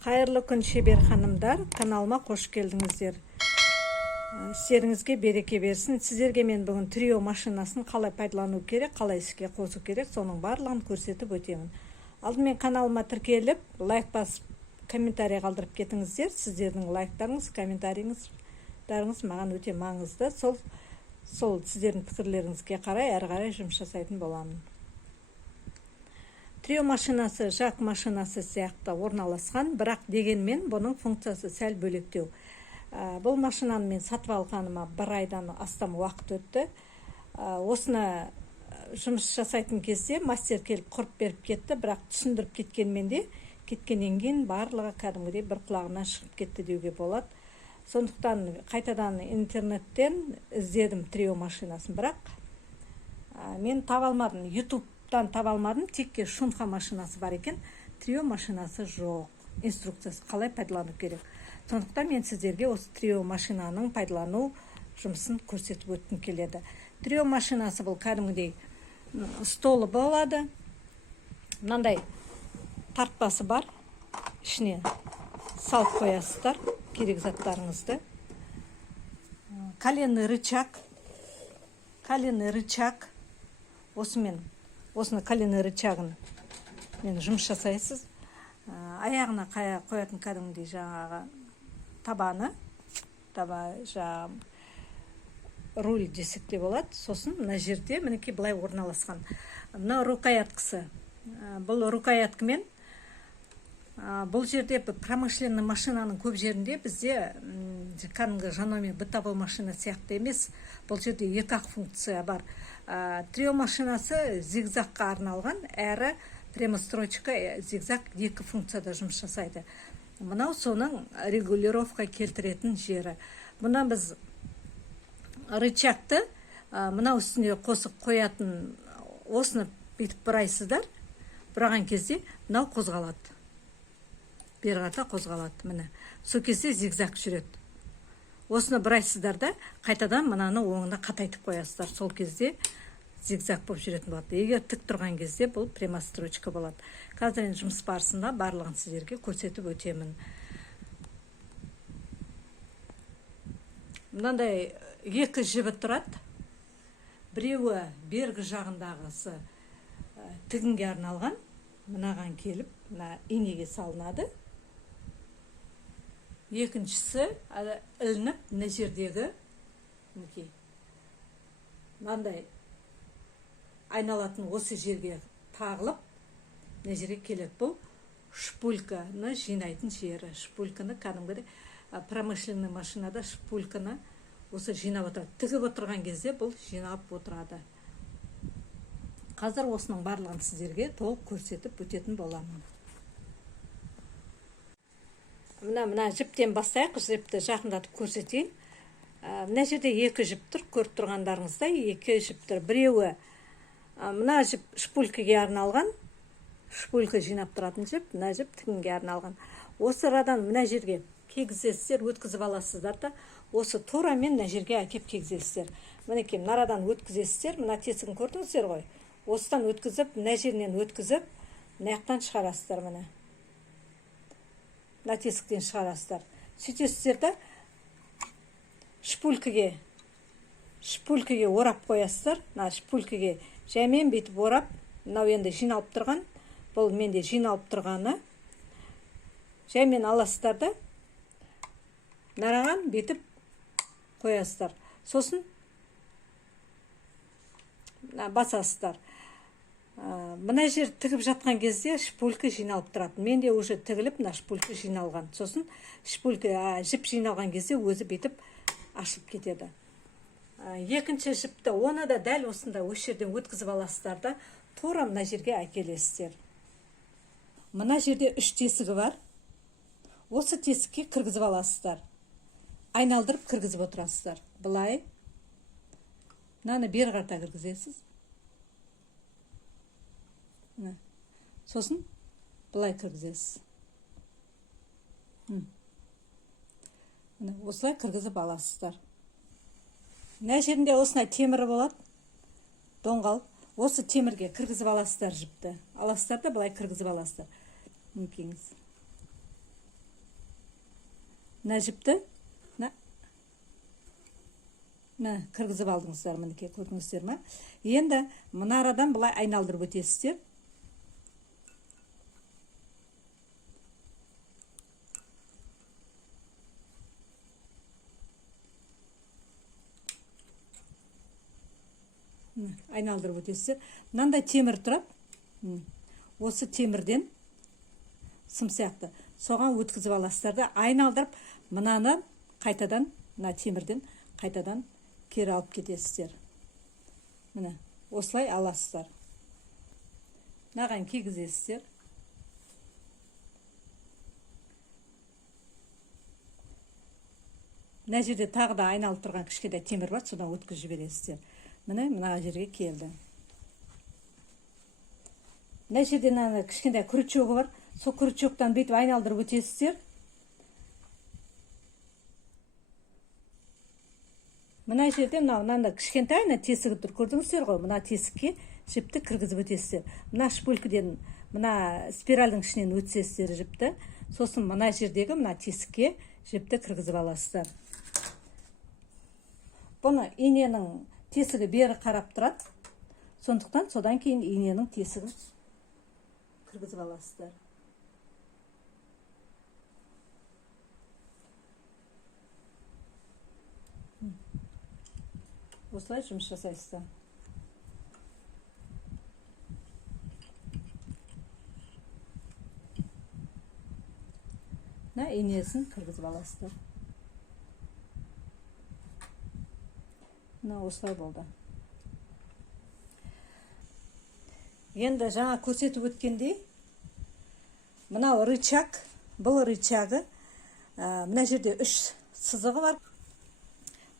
Қайырлы күн шебер ханымдар, каналыма қош келдіңіздер. Сіздеріңізге береке берсін. Сіздерге мен бүгін трио машинасын қалай пайдалану керек, қалай іске қосу керек, соның барлығын көрсетіп өтемін. Алдымен каналыма тіркеліп, лайк басып, комментарий қалдырып кетіңіздер. Сіздердің лайктарыңыз, комментарийіңіз маған өте маңызды. Сол сіздердің пікірлеріңізге қарай, әрі қарай жұмыс жасайтын боламын. Трио машинасы жак машинасы сияқты орналасқан, бірақ дегенмен бұның функциясы сәл бөлектеу. Бұл машинаны мен сатып алғаныма 1 айдан астам уақыт өтті. Осыны жұмыс жасайтын кезде мастер келіп құрып беріп кетті, бірақ түсіндіріп кеткеннен кейін барлығы кәдімгідей бір құлағына шығып кетті деуге болады. Сондықтан қайтадан интернеттен іздедім трио машинасын, бірақ мен таба алмадым. Ютубтан таба алмадым, текке шунха машинасы бар екен, трио машинасы жоқ. Инструкциясы қалай пайдалану керек. Сондықтан мен сіздерге осы трио машинаның пайдалану жұмысын көрсетіп өткім келеді. Трио машинасы бұл кәдімгідей столы болады. Мынандай тартпасы бар. Ішіне салып қоясыздар керек заттарыңызды. Коленный рычаг. Осыны коленный рычагын мен жұмыс жасайсыз. Аяғына қоятын кәдімгідей жаңағы табаны, руль десек те болады. Сосын мына жерде мінекей былай орналасқан. Мына рукояткасы. Бұл рукояткамен бұл жерде промышленный машинаның көп жерінде бізде кәдімгі жаномен бытовой машина сияқты емес. Бұл жерде екі-ақ функция бар. Трио машинасы зигзагқа арналған, әрі прямострочка зигзаг екі функцияда жұмыс жасайды. Мынау соның регулировка келтіретін жері. Мұна біз рычагты мынау үстіне қосып қоятын, осыны бүйтіп бұрайсыздар. Бұраған кезде мынау қозғалады. Бері қарата қозғалады. Міне. Сол кезде зигзаг жүреді. Осыны бұрайсыздар да, қайтадан мынаны оңына қатайтып қоясыздар. Сол кезде зигзаг болып жүретін болады. Егер тік тұрған кезде бұл прямострочка болады. Қазір жұмыс барысында барлығын сіздерге көрсетіп өтемін. Мынандай екі жібі тұрады. Біреуі бергі жағындағысы тігінге арналған. Мынаған келіп, мына инеге салынады. Екіншісі ілініп, мына жердегі мынандай айналатын осы жерге тағылып, мына жерге келеді. Бұл шпульканы жинайтын жері. Шпульканы кәдімгідей промышленный машинада шпульканы осы жинап отырады. Тігіп отырған кезде бұл жинап отырады. Қазір осының барлығын сіздерге толық көрсетіп өтетін боламын. Мына жіптен бастайық, жіпті жақындатып көрсетейін. Мына жерде екі жіп тұр, көріп тұрғандарыңыздай екі жіп тұр. Біреуі мына жіп шпулькаге арналған, шпулька жинап тұратын жіп, мына жіп тігінге арналған. Осы арадан мына жерге кегізесіздер, өткізіп аласыздар да, осы турамен мына жерге әкеп кегізесіздер. Мінекей мынарадан өткізесіздер, мына тесігін көрдіңіздер ғой. Осыдан өткізіп, мына жерінен өткізіп, мына жақтан шығарасыздар міне. Мына тесіктен шығарасыздар. Сөйтесіздер да шпулькаге орап қоясыздар. Мына шпулькаге жаймен бетіп орап, мынау енді жиналып тұрған, бұл менде жиналып тұрғаны. Жаймен аласыздар да нараған бетіп қоясыздар. Сосын басасыздар. Мына жер тігіп жатқан кезде шпулька жиналып тұрады. Менде уже тігіліп, мына шпулька жиналған. Сосын жіп жиналған кезде өзі бетіп ашылып кетеді. Екінші жіпті, оны да дәл осында осы жерден өткізіп аласыздар да, тура мына жерге әкелесіздер. Мына жерде 3 тесігі бар. Осы тесікке кіргізіп аласыздар. Айналдырып кіргізіп отырасыздар. Былай. Мынаны бері қарата кіргізесіз. Сосын былай кіргізесіз. Осылай кіргізіп аласыздар. Мына жерінде осындай темірі болады. Доңғал. Осы темірге кіргізіп аласыздар жіпті. Аласыздар да былай кіргізіп аласыздар. Мінекейіңіз. мына жіпті мына кіргізіп алдыңыздар, мінекей, көрдіңіздер ма? Енді мына арадан былай айналдырып өтесіздер. Айналдырып өтесіздер. Мынандай темір тұрады. Осы темірден сым сияқты. Соған өткізіп аласыздар да айналдырып, мынаны қайтадан, мына темірден қайтадан кері алып кетесіздер. Міне, осылай аласыздар. Мынаған кигізесіздер. Мына жерде тағы да айналып тұрған кішкентай темір бар, содан өткізіп жібересіздер. Міне, мына жерге келді. Мына жерде кішкентай крючогы бар. Сол крючоктан бүйтіп айналдырып өтесіздер. Мына жерде мынандай кішкентай тесігі тұр, көрдіңіздер ғой? Мына тесікке жіпті кіргізіп өтесіздер. Мына шпулькіден, мына спиральдің ішінен өтсесіздер жіпті. Сосын мына жердегі мына тесікке жіпті кіргізіп аласыздар. Бұны иненің тесігі бері қарап тұрады. Сондықтан содан кейін иненің тесігін кіргізіп аласыздар. Осылай жұмыс жасайсыздар. Мына инесін кіргізіп аласыздар. Мына осылай болды. Енді жаңа көрсетіп өткендей, мынау рычаг, бұл рычагы, мына жерде 3 сызығы бар.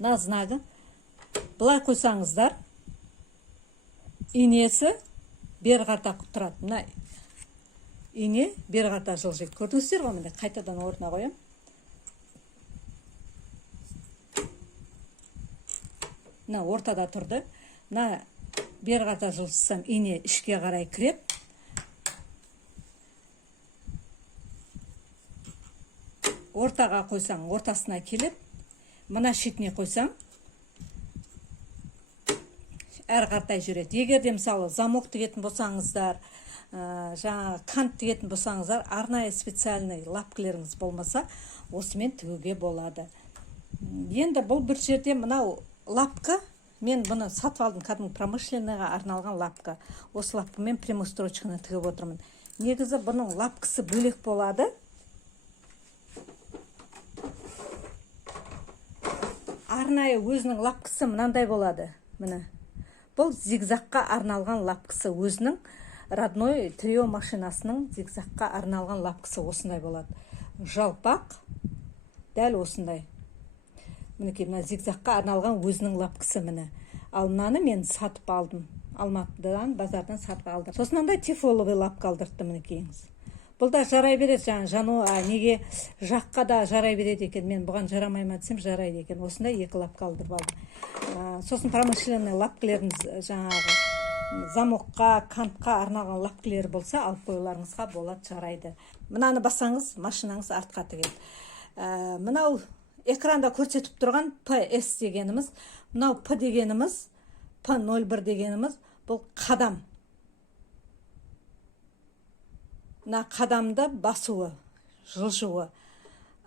Мына знагы. Бұлай қойсаңыздар, инесі бері қарта тұрады. Мына ине бері қарта жылжиды. Көрдіңіздер ғой, міне қайтадан орнына қоям. Мына ортада тұрды. Мына бері қарта жылжысам, ине ішке қарай кіреп. Ортаға қойсаң, ортасына келіп, мына шетіне қойсаң, әр қартай жүреді. Егер де мысалы замок тігетін болсаңыздар, жаңа кант тігетін болсаңыздар, арнайы специальный лапкілеріңіз болмаса, осымен тігуге болады. Енді бұл бір жерде мынау лапка, мен бұны сатып алдым, кәдімгі промышленныйға арналған лапка. Осы лапкамен прямой строчканы тігіп отырмын. Негізі бұның лапкасы бөлек болады. Арнайы өзінің лапкасы мынандай болады. Міне. Бұл зигзагқа арналған лапкысы, өзінің родной трио машинасының зигзагқа арналған лапкысы осындай болады. Жалпақ, дәл осындай. Мінекей, мына зигзагқа арналған өзінің лапкысы міне. Ал мынаны мен сатып алдым. Алматыдан, базардан сатып алдым. Сосын андай тефловый лапка алдыртты, мінекейіңіз. Бұл да жарай береді, неге жаққа да жарай береді екен. Мен бұған жарамай ма десем, жарайды екен. Осындай 2 лапка алдырып алдым. Сосын промышленный лапкілеріңіз жаңағы замокқа, кантқа арналған лапкілер болса, алып қоюларыңызға болады, жарайды. Мынаны бассаңыз, машинаңыз артқа тігеді. Мынау экранда көрсетіп тұрған PS дегеніміз, мынау P дегеніміз, P01 дегеніміз, бұл қадам. Мына қадамды басуы, жылжуы.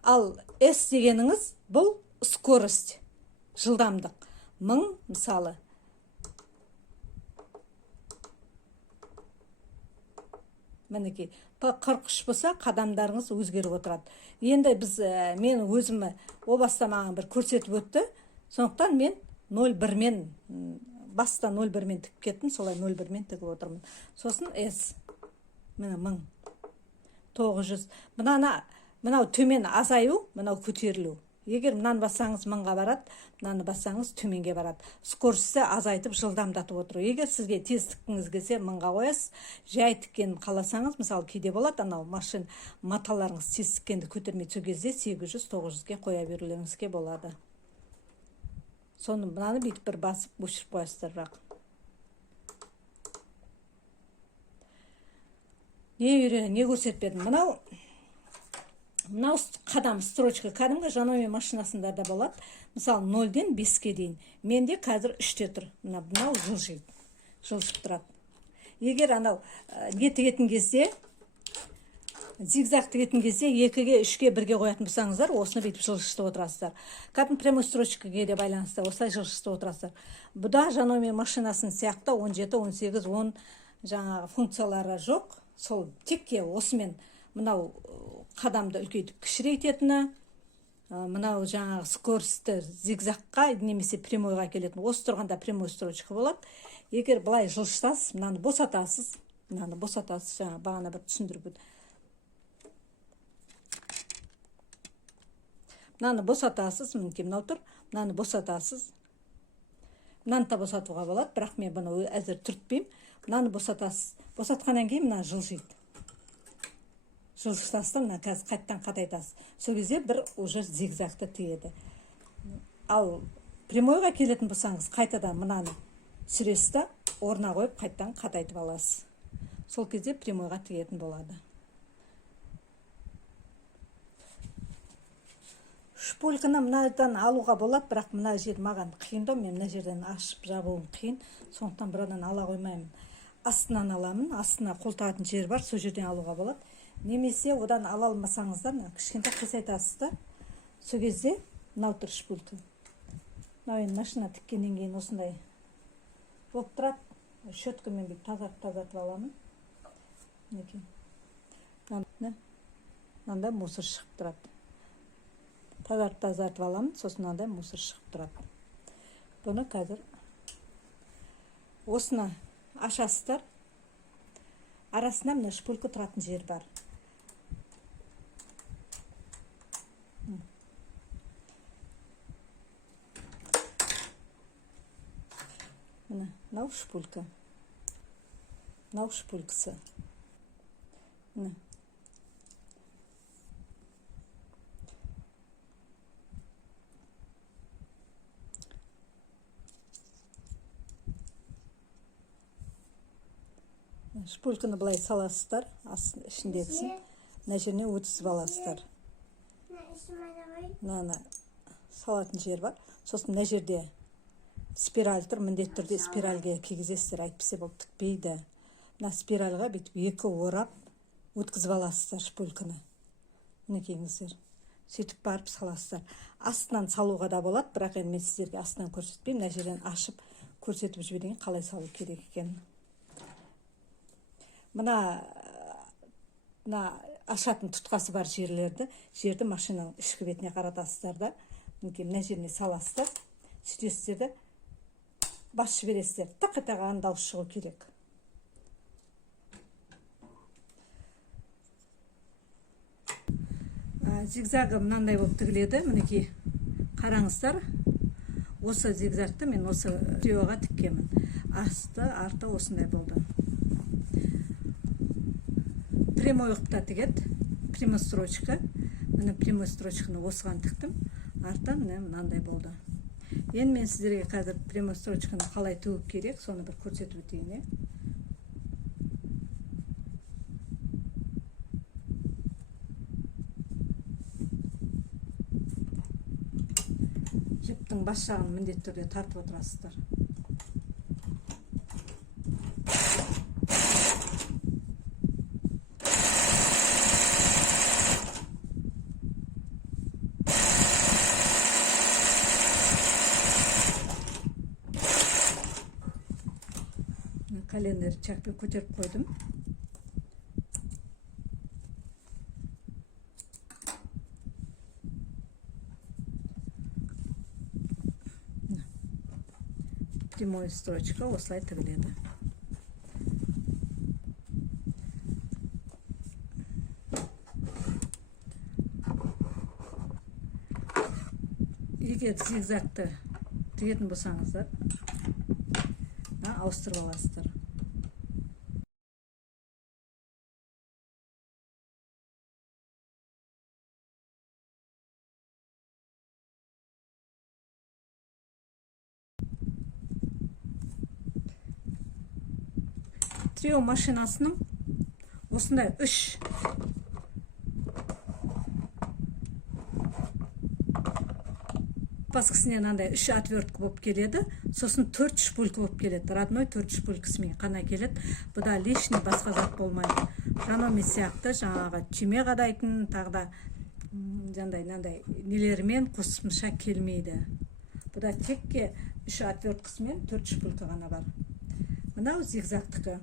Ал S дегеніңіз бұл скорость, жылдамдық. 1000 мысалы. Мінекей, P43 болса қадамдарыңыз өзгеріп отырады. Енді мен өзімі о баста маған бір көрсетіп өтті. Сондықтан мен 01 мен, баста 01 мен тігіп кеттім, солай 01 мен тігіп отырмын. Сосын S. Міне 1000. 900. Мынау төмен азаю, мынау көтерілу. Егер мынаны бассаңыз 1000-ға барады, мынаны бассаңыз төменге барады. Скоростьті азайтып, жылдамдатып отыру. Егер сізге тез тіккіңіз келсе 1000-ға қоясыз, жай тіккен қаласаңыз, мысалы кейде болады, анау машин маталарыңыз тез тіккенді көтермей сол кезде 800-900-ге қоя берулеріңізге болады. Соны мынаны бүйтіп бір басып өшіріп қоясыздар бірақ. Не көрсетпедім? Мынау мынау қадам строчка кәдімгі жаноме машинасында да болады. Мысалы 0-ден 5-ке дейін. Менде қазір 3-те тұр. Мынау жылжиды. Жылжып тұрады. Егер анау не тігетін кезде, зигзаг тігетін кезде 2-ге, 3-ге, 1-ге қоятын болсаңыздар, осыны бүйтіп жылжытып отырасыздар. Кәдімгі прямой строчкаға де байланысты осылай жылжытып отырасыздар. Бұда жаноме машинасының сияқты 17, 18, 10 жаңағы функциялары жоқ. Сол текке осымен мынау қадамды үлкейтіп кішірейтетіні, мынау жаңағы скорості зигзагқа немесе прямойға келетін. Осы тұрғанда прямой строчка болады. Егер былай жылжытасыз, мынаны босатасыз, жаңа бағана бір түсіндіріп өтті. Мынаны босатасыз, мінекей мынау тұр, мынаны босатасыз. Мынаны да босатуға болады, бірақ мен бұны әзір түртпеймін. Мынаны босатасыз. Босатқаннан кейін мына жылжиды. Жылжытасыз, мына қазір қайттан қатайтасыз. Сол кезде бір уже зигзагты тігеді. Ал прямойға келетін болсаңыз, қайтадан мынаны сүресіз да орнына қойып қайттан қатайтып аласыз. Сол кезде прямойға тігетін болады. Шпульканы мынадан алуға болады, бірақ мына жер маған қиындау, мен мына жерден ашып жабуым қиын, сондықтан бұрадан ала қоймаймын. Астынан аламын, астына қол тағатын жер бар, сол жерден алуға болады. Немесе одан ала алмасаңыздар, кішкентай қисайтасыздар. Сол кезде мынау тұр шпулька. Мынау енді машина тіккеннен кейін осындай болып тұрады. Щеткамен бүйтіп тазартып аламын. Мінекей. Мынандай мусор шығып тұрады. Тазартып аламын, сосын мынандай мусор шығып тұрады. Бұны қазір осыны ашасыздар. Арасына мына шпулька тұратын жер бар. Мынау шпулька. Мынау шпулькасы. Шпульканы былай саласыздар, ішіндегісін. Мына жеріне өтізіп аласыздар. Мынаны салатын жер бар. Сосын мына жерде спираль тұр, міндетті түрде спиральге кигізесіздер, әйтпесе бұл тікпейді. Мына спиральға бүйтіп 2 орап өткізіп аласыздар шпульканы. Мінекейіңіздер. Сөйтіп барып саласыздар. Астынан салуға да болады, бірақ енді мен сіздерге астынан көрсетпеймін. Мына жерден ашып көрсетіп жіберейін, қалай салу керек екенін. Мына ашатын тұтқасы бар жерді машинаның ішкі бетіне қаратасыздар да. Мына жеріне саласыздар. Сөйтесіздер де бас жібересіздер. Тақы-тағаны дауыс шығу керек. Зигзагы мынандай болып тігіледі. Мінекей қараңыздар. Осы зигзагты мен осы триоға тіккемін. Асты, арты осындай болды. Прямой ұқпта тігеді. Прямой строчка. Міне прямой строчканы осыған тіктім. Арты мынандай болды. Енді мен сіздерге қазір прямой строчканы қалай тігу керек, соны бір көрсетіп өтейін. Жіптің бас жағын міндетті түрде тартып отырасыздар. Коленleri çakpен көтеріп қойдым. Прямой строчка осылай тігіледі. Егер зигзагты тігетін болсаңыздар, ауыстырып аласыздар. Трио машинасының осындай 3 запаскасынан андай 3 отвертка болып келеді, сосын 4 шпулька болып келеді, родной 4 шпулькасымен қана келеді. Бұда лишний басқа зат болмайды. Жаномен сияқты жаңағы түйме қадайтын, тағда жандай нелерімен қосымша келмейді. Бұда текке 3 отверткасымен 4 шпулька ғана бар. Мынау зигзагтікі.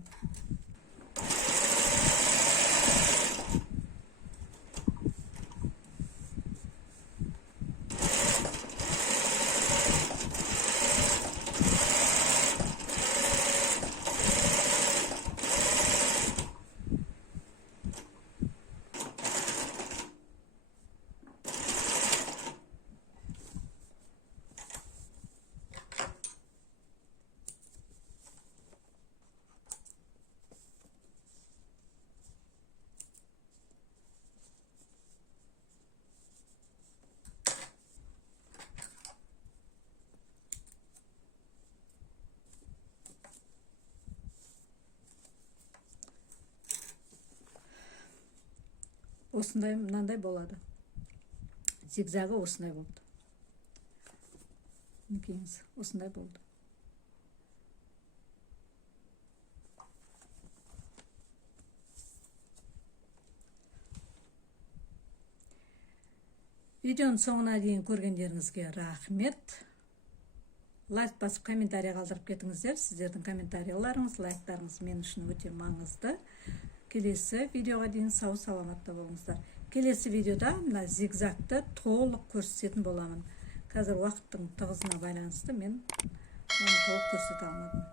Осындай, мынандай болады. Зигзагы осындай болды. Мінекейіңіз, осындай болды. Видеоның соңына дейін көргендеріңізге рахмет. Лайк басып, комментарий қалдырып кетіңіздер. Сіздердің комментарийларыңыз, лайктарыңыз мен үшін өте маңызды. Келесі видеоға дейін сау саламатта болыңыздар. Келесі видеода мына зигзагты толық көрсететін боламын. Қазір уақыттың тығызына байланысты мен оны толық көрсете алмадым.